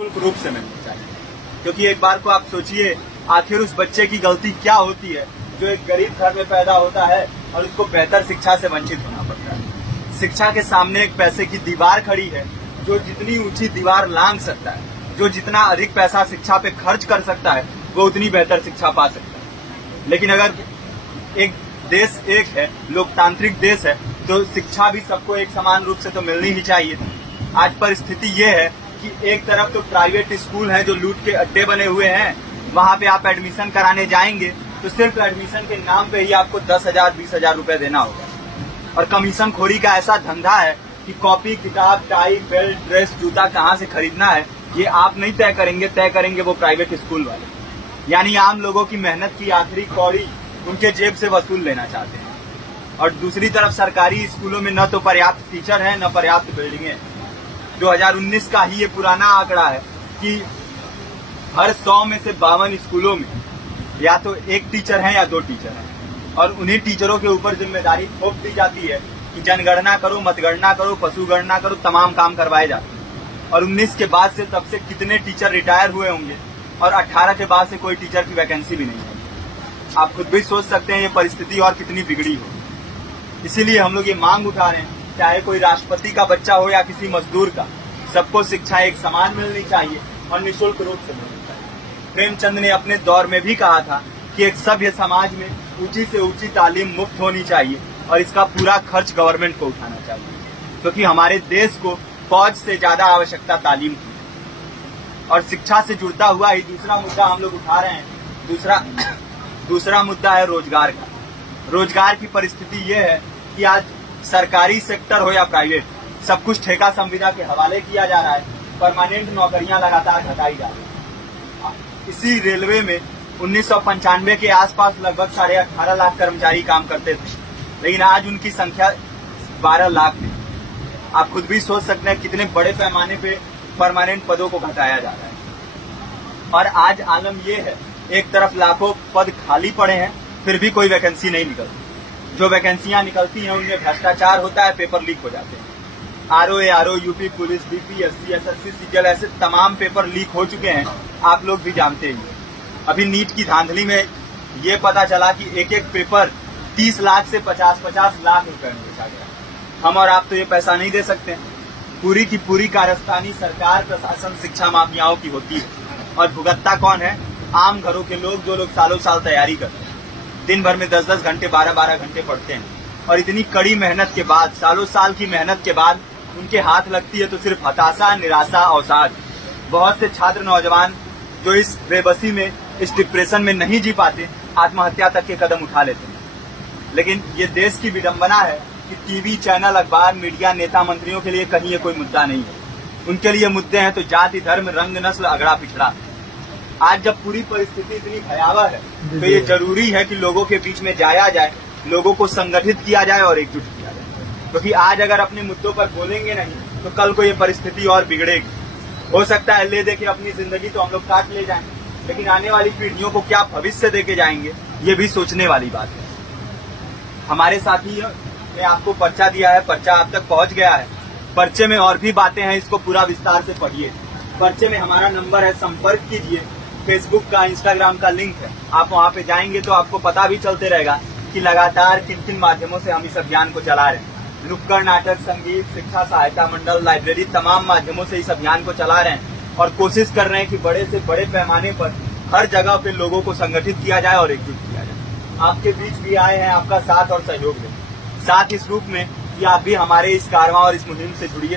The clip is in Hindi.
निःशुल्क रूप से मिलनी चाहिए। क्योंकि एक बार को आप सोचिए, आखिर उस बच्चे की गलती क्या होती है जो एक गरीब घर में पैदा होता है और उसको बेहतर शिक्षा से वंचित होना पड़ता है। शिक्षा के सामने एक पैसे की दीवार खड़ी है, जो जितनी ऊंची दीवार लांघ सकता है, जो जितना अधिक पैसा शिक्षा पे खर्च कर सकता है, वो उतनी बेहतर शिक्षा पा सकता है। लेकिन अगर एक देश एक है, लोकतांत्रिक देश है, तो शिक्षा भी सबको एक समान रूप से तो मिलनी ही चाहिए। आज परिस्थिति ये है कि एक तरफ तो प्राइवेट स्कूल हैं जो लूट के अड्डे बने हुए हैं, वहां पे आप एडमिशन कराने जाएंगे तो सिर्फ एडमिशन के नाम पे ही आपको 10,000 20,000 रुपए देना होगा। और कमीशन खोरी का ऐसा धंधा है कि कॉपी, किताब, टाई, बेल्ट, ड्रेस, जूता कहाँ से खरीदना है ये आप नहीं तय करेंगे वो प्राइवेट स्कूल वाले। यानी आम लोगों की मेहनत की आखिरी कौड़ी उनके जेब से वसूल लेना चाहते हैं। और दूसरी तरफ सरकारी स्कूलों में न तो पर्याप्त टीचर हैं, न पर्याप्त बिल्डिंगें। 2019 का ही ये पुराना आंकड़ा है कि हर 100 में से 52 स्कूलों में या तो एक टीचर है या 2 टीचर हैं। और उन्हीं टीचरों के ऊपर जिम्मेदारी थोप दी जाती है कि जनगणना करो, मतगणना करो, पशुगणना करो, तमाम काम करवाए जाते हैं। और 19 के बाद से तब से कितने टीचर रिटायर हुए होंगे और 18 के बाद से कोई टीचर की वैकेंसी भी नहीं है। आप खुद भी सोच सकते हैं ये परिस्थिति और कितनी बिगड़ी हो। इसीलिए हम लोग ये मांग उठा रहे हैं, चाहे कोई राष्ट्रपति का बच्चा हो या किसी मजदूर का, सबको शिक्षा एक समान मिलनी चाहिए और निःशुल्क रूप से मिलनी चाहिए। प्रेमचंद ने अपने दौर में भी कहा था कि एक सभ्य समाज में ऊंची से ऊंची तालीम मुफ्त होनी चाहिए और इसका पूरा खर्च गवर्नमेंट को उठाना चाहिए। क्योंकि हमारे देश को फौज से ज्यादा आवश्यकता तालीम की है। और शिक्षा से जुड़ता हुआ ही दूसरा मुद्दा हम लोग उठा रहे हैं। दूसरा मुद्दा है रोजगार का। रोजगार की परिस्थिति ये है कि आज सरकारी सेक्टर हो या प्राइवेट, सब कुछ ठेका संविदा के हवाले किया जा रहा है। परमानेंट नौकरियां लगातार घटाई जा रही है। इसी रेलवे में 1995 के आसपास लगभग 18.5 लाख कर्मचारी काम करते थे, लेकिन आज उनकी संख्या 12 लाख है। आप खुद भी सोच सकते हैं कितने बड़े पैमाने पे परमानेंट पदों को घटाया जा रहा है। और आज आलम ये है, एक तरफ लाखों पद खाली पड़े हैं, फिर भी कोई वैकेंसी नहीं निकलती। जो वैकेंसियां निकलती हैं उनमें भ्रष्टाचार होता है, पेपर लीक हो जाते हैं। RO, UP police, BPSC, SSC, CGL, ऐसे तमाम पेपर लीक हो चुके हैं, आप लोग भी जानते ही हैं। अभी नीट की धांधली में ये पता चला कि एक एक पेपर 30 लाख से 50-50 लाख रुपए में बेचा गया। हम और आप तो ये पैसा नहीं दे सकते। पूरी की पूरी कारस्तानी सरकार, प्रशासन, शिक्षा माफियाओं की होती है। और भुगतता कौन है? आम घरों के लोग, जो लोग सालों साल तैयारी करते हैं, दिन भर में 10-10 घंटे, 12-12 घंटे पढ़ते हैं। और इतनी कड़ी मेहनत के बाद, सालों साल की मेहनत के बाद उनके हाथ लगती है तो सिर्फ हताशा, निराशा, अवसाद। बहुत से छात्र नौजवान जो इस बेबसी में, इस डिप्रेशन में नहीं जी पाते, आत्महत्या तक के कदम उठा लेते हैं। लेकिन ये देश की विडंबना है कि टीवी चैनल, अखबार, मीडिया, नेता, मंत्रियों के लिए कहीं ये कोई मुद्दा नहीं है। उनके लिए मुद्दे हैं तो जाति, धर्म, रंग, नस्ल, अगड़ा पिछड़ा। आज जब पूरी परिस्थिति इतनी भयावह है तो ये जरूरी है कि लोगों के बीच में जाया जाए, लोगों को संगठित किया जाए और एकजुट किया जाए। क्योंकि आज अगर अपने मुद्दों पर बोलेंगे नहीं तो कल को ये परिस्थिति और बिगड़ेगी। हो सकता है ले देके अपनी जिंदगी तो हम लोग काट ले जाएं, लेकिन आने वाली पीढ़ियों को क्या भविष्य देके जाएंगे, ये भी सोचने वाली बात है। हमारे साथी ने आपको पर्चा दिया है, पर्चा आप तक पहुंच गया है। पर्चे में और भी बातें हैं, इसको पूरा विस्तार से पढ़िए। पर्चे में हमारा नंबर है, संपर्क कीजिए। फेसबुक का, इंस्टाग्राम का लिंक है, आप वहां पे जाएंगे तो आपको पता भी चलते रहेगा कि लगातार किन किन माध्यमों से हम इस अभियान को चला रहे हैं। नुक्कड़ नाटक, संगीत, शिक्षा सहायता मंडल, लाइब्रेरी, तमाम माध्यमों से इस अभियान को चला रहे हैं और कोशिश कर रहे हैं कि बड़े से बड़े पैमाने पर हर जगह पे लोगों को संगठित किया जाए और एकजुट किया जाए। आपके बीच भी आए हैं, आपका साथ और सहयोग दें। साथ इस रूप में कि आप भी हमारे इस कारवां और इस मुहिम से जुड़िए।